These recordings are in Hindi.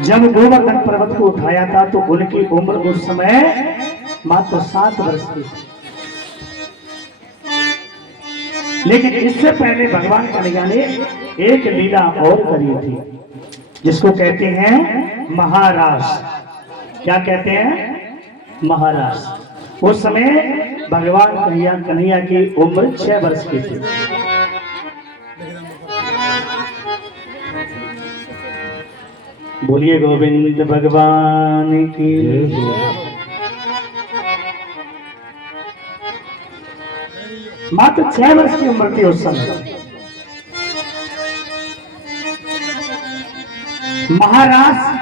जब गोवर्धन पर्वत को उठाया था तो उनकी उम्र उस समय मात्र 7 वर्ष की थी। लेकिन इससे पहले भगवान कन्हैया ने एक लीला और करी थी, जिसको कहते हैं महारास। क्या कहते हैं? महारास। उस समय भगवान कन्हैया की उम्र 6 वर्ष की थी। बोलिए गोविंद भगवान की। मात्र 6 वर्ष की उम्र थी उस समय। महारास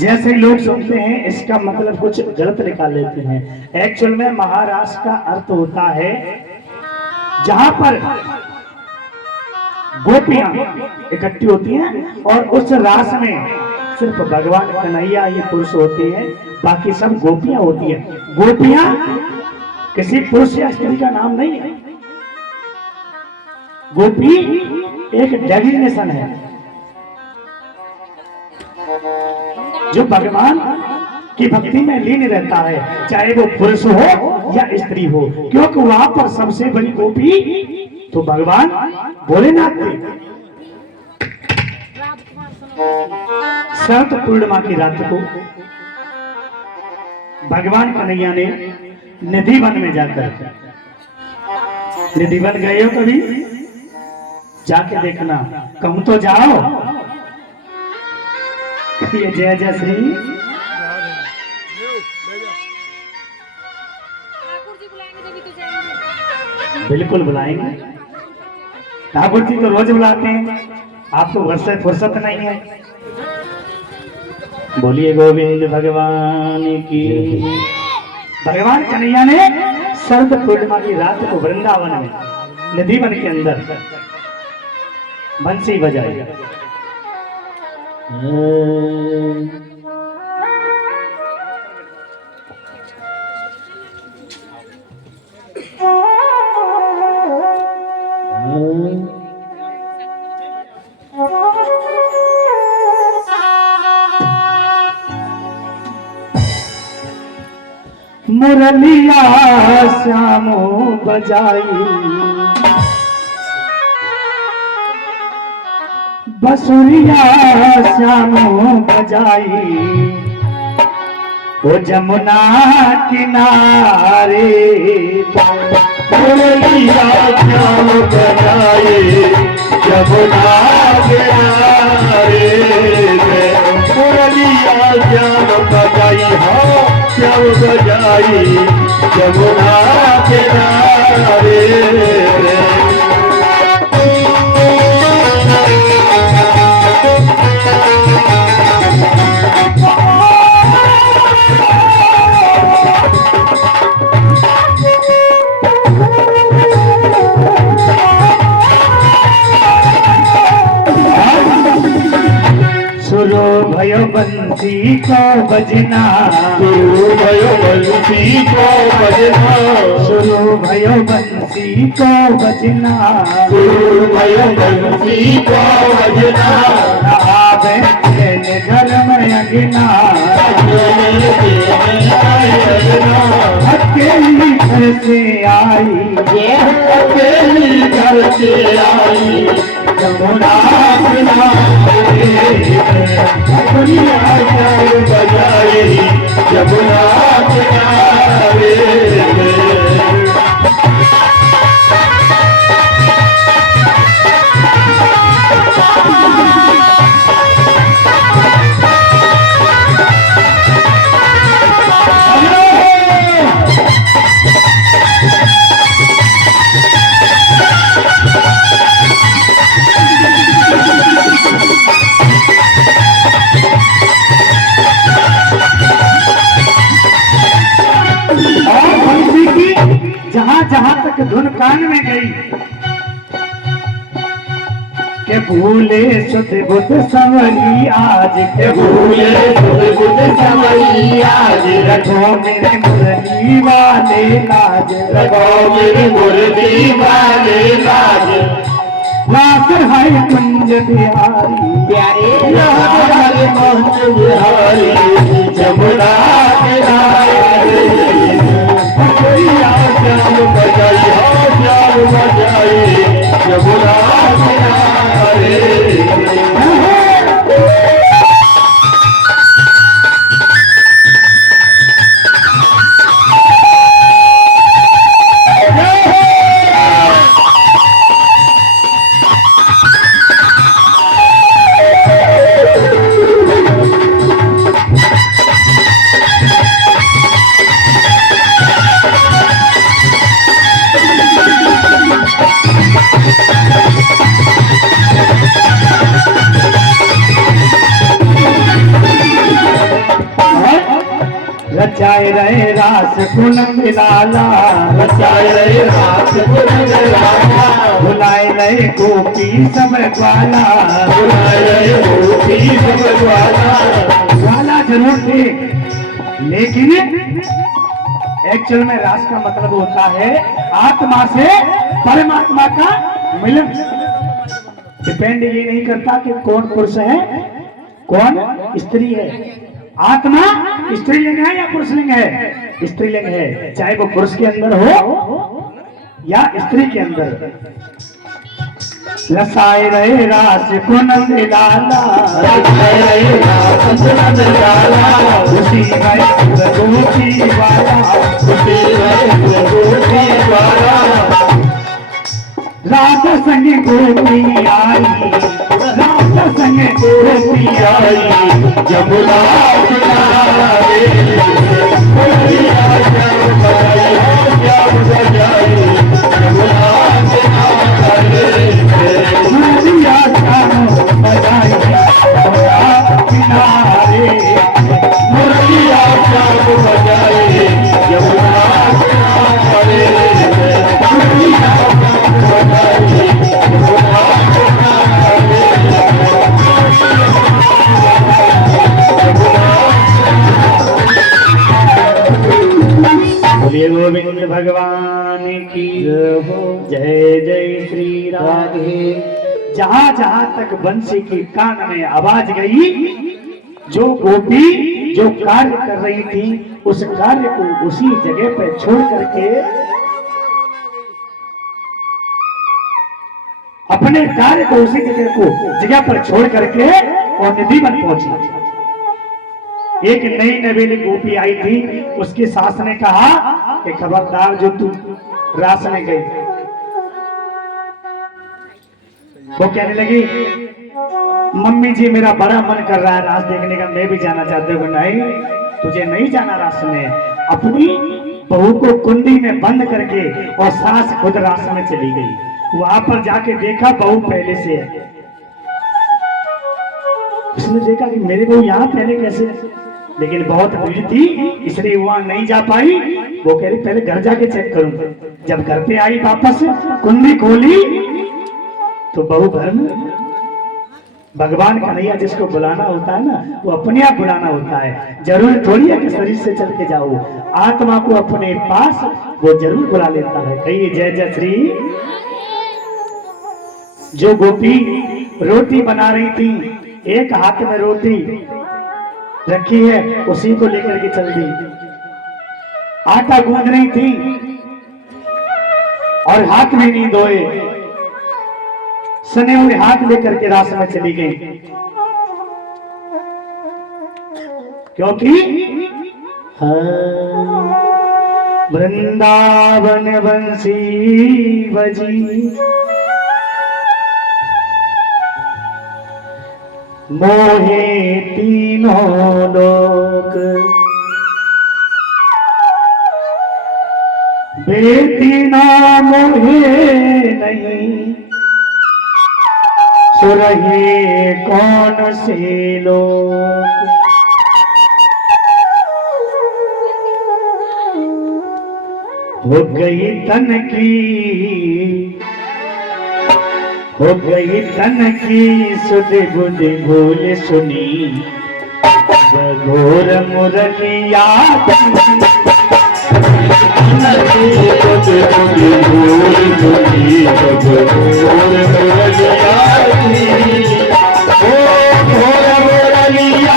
जैसे लोग सुनते हैं इसका मतलब कुछ गलत निकाल लेते हैं। एक्चुअल में महारास का अर्थ होता है जहां पर गोपियां इकट्ठी होती हैं और उस रास में सिर्फ भगवान कन्हैया ही पुरुष होते हैं, बाकी सब गोपियां होती हैं। गोपियां किसी पुरुष या स्त्री का नाम नहीं है। गोपी एक डेजिग्नेशन है जो भगवान की भक्ति में लीन रहता है, चाहे वो पुरुष हो या स्त्री हो, क्योंकि वहां पर सबसे बड़ी गोपी तो भगवान भोलेनाथ थे। शरद पूर्णिमा की रात को भगवान कन्हैया ने निधि वन में जाकर, निधि वन गए हो कभी? जाके देखना, कम तो जाओ। ये जय जय श्री बिल्कुल बुलाएंगे। ठाकुर जी तो रोज बुलाते हैं, आपको घर से फुर्सत नहीं है। बोलिए गोविंद भगवान की। भगवान कन्हैया ने शरद पूर्णिमा की रात को वृंदावन में निधि वन के अंदर बंसी बजाई। मुरलिया श्यामो बजाई, बसुरिया श्यामो बजाई, वो जमुना किनारे। मुरलिया श्याम बजाई जमुना किनारे, मुरलिया श्याम बजाई हो श्याम बजाई जमुना किनारे। शुरू भयो बंसी को बजना, शुरू भयो बंसी को बजना, शुरू भयो बंसी को बजना, शुरू भयो बंसी को बजना। आवे तेरे घर में अंगना, अकेली घर से आई, अकेली घर से आई जमुना दुनिया श्याम बजाई जमुना किनारे। जहां तक धुन कान में गई के भूले सुध बुध संवरी आज, के भूले सुध बुध संवरी आज, रखो मेरे मुरली वाले लाज, रखो मेरे मुरली वाले लाज। लाज है कुंज बिहारी प्यारे लाज मोहन बिहारी जमुना किनारे मैया श्याम बजाई हो श्याम बजाई जमुना किनारे रचाए रहे रास कुनंद लाला रचाए रहे रास कुनंद लाला बुलाए रहे गोपी सब ग्वाला बुलाए रहे गोपी सब ग्वाला ग्वाला जरूर थे, लेकिन एक्चुअल में रास का मतलब होता है आत्मा से परमात्मा का मिलन। डिपेंड ये नहीं करता कि कौन पुरुष है कौन स्त्री है। आत्मा स्त्रीलिंग है या पुरुषलिंग है? स्त्रीलिंग है, चाहे वो पुरुष के अंदर हो या स्त्री के अंदर। रसाए रहे रास कुनंद लाला रचाए रहे रास कुनंद लाला उसी में गोपी वाला उसी में गोपी वाला रात संग गोपी आई रात संग गोपी आई जमुना किनारे मैया श्याम बजाई हो श्याम बजाई जमुना किनारे मैया श्याम बजाई जमुना किनारे मैया श्याम बजाई जमुना किनारे मैया श्याम बजाई जमुना बोलिए गोविंद भगवान की जय जय श्री राधे। जहां जहां तक बंसी की कान में आवाज गई, जो गोपी जो कार्य कर रही थी उस कार्य को उसी जगह पे छोड़ करके अपने कार्य को उसी जगह पर छोड़ करके और निधि बन पहुंची। एक नई नवेली गोपी आई थी, उसकी सास ने कहा कि खबरदार जो तू रास में गई। वो कहने लगी मम्मी जी मेरा बड़ा मन कर रहा है रास देखने का, मैं भी जाना चाहती हूँ। नहीं, तुझे नहीं जाना रास में। अपनी बहू को कुंडी में बंद करके और सास खुद रास में चली गई। वहां पर जाके देखा बहू पहले से है। उसने देखा कि मेरे बहू यहाँ पहले कैसे, लेकिन बहुत भीड़ थी इसलिए वहां नहीं जा पाई। वो कह रही पहले घर जाके चेक करूं। जब घर पे आई वापस कुंडी खोली तो बहू घर में। भगवान कन्हैया जिसको बुलाना होता है ना, वो अपने आप बुलाना होता है। जरूर थोड़ी है कि शरीर से चल के जाओ, आत्मा को अपने पास वो जरूर बुला लेता है। कहिए जय जय श्री। जो गोपी रोटी बना रही थी, एक हाथ में रोटी रखी है उसी को लेकर के चल दी। आटा गूंद रही थी और हाथ में नहीं धोए, सने हुए हाथ लेकर के रास में चली गई। क्योंकि वृंदावन बंसी बजी मोहे तीनों लोक, बेटी ना मोहे नहीं, सुरहे कौन से लोग। हो गई तन की, हो गई तन की सुध बुध भूल सुनी, घोर मुरलिया घोर मुरलिया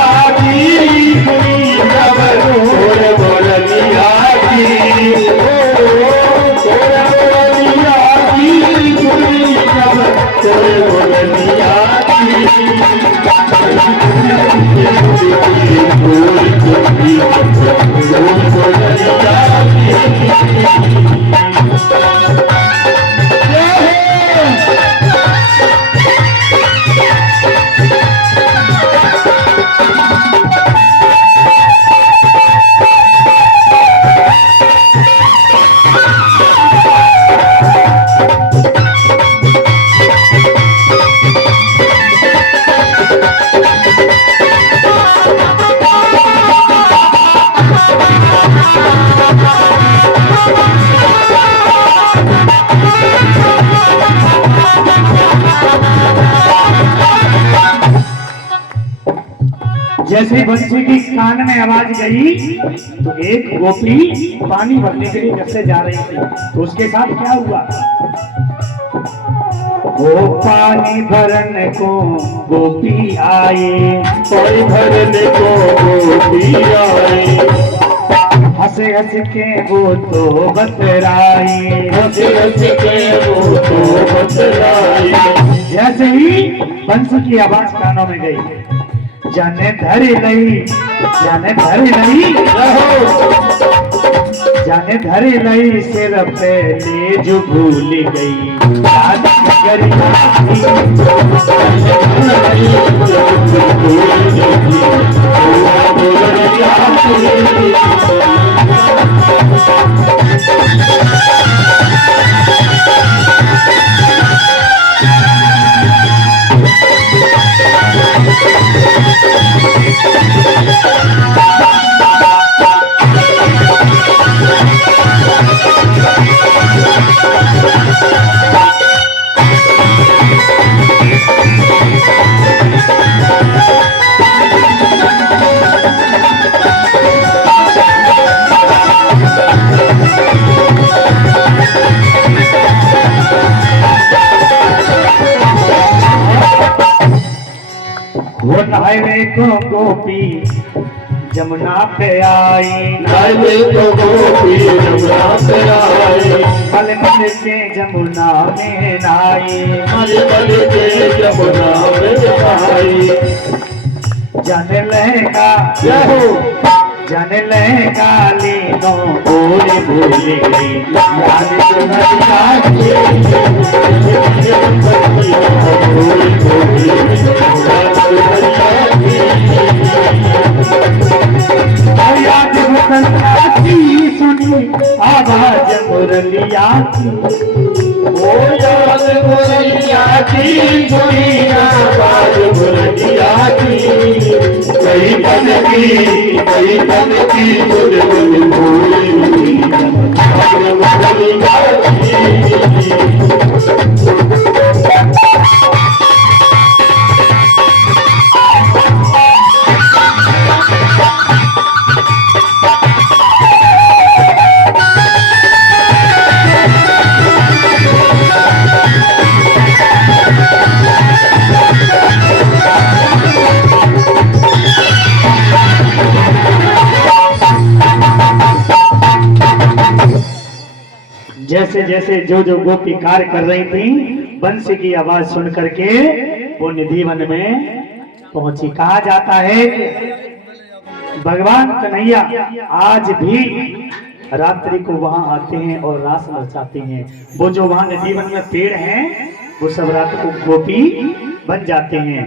जैसे बंसी की कान में आवाज गई तो एक गोपी पानी भरने के लिए घर से जा रही थी, तो उसके साथ क्या हुआ? वो पानी भरने को गोपी आए, पानी भरने को गोपी आई, हंसे हंस के वो तो बतराई, हंस हंस के वो तो बतलाई। जैसे ही बंसी की आवाज कानों में गई, जाने धरी नहीं, जाने धरी नहीं, जाने धरी नहीं, सिर पे ले जो भूल गई याद गरिया वो नहाए को गोपी जमुना पे आई, नहाए को गोपी जमुना पे आई, मल मल के जमुना में नहाई, मल मल के जमुना में आई। जाने लगा जहो जाने लगा लीनो बोले बोले याद तुम्हारी याद की सुनी आवाज मुरलिया की, ओ याद मुरलिया की सुनी आवाज मुरलिया की। कई पन की मुझ मन भूली मुरलिया की। जैसे जैसे जो गोपी कार्य कर रही थी, बंसी की आवाज सुन करके वो निधि वन में पहुंची। कहा जाता है भगवान कन्हैया आज भी रात्रि को वहां आते हैं और रास रचाते हैं। वो जो वहां निधि वन में पेड़ हैं वो सब रात को गोपी बन जाते हैं।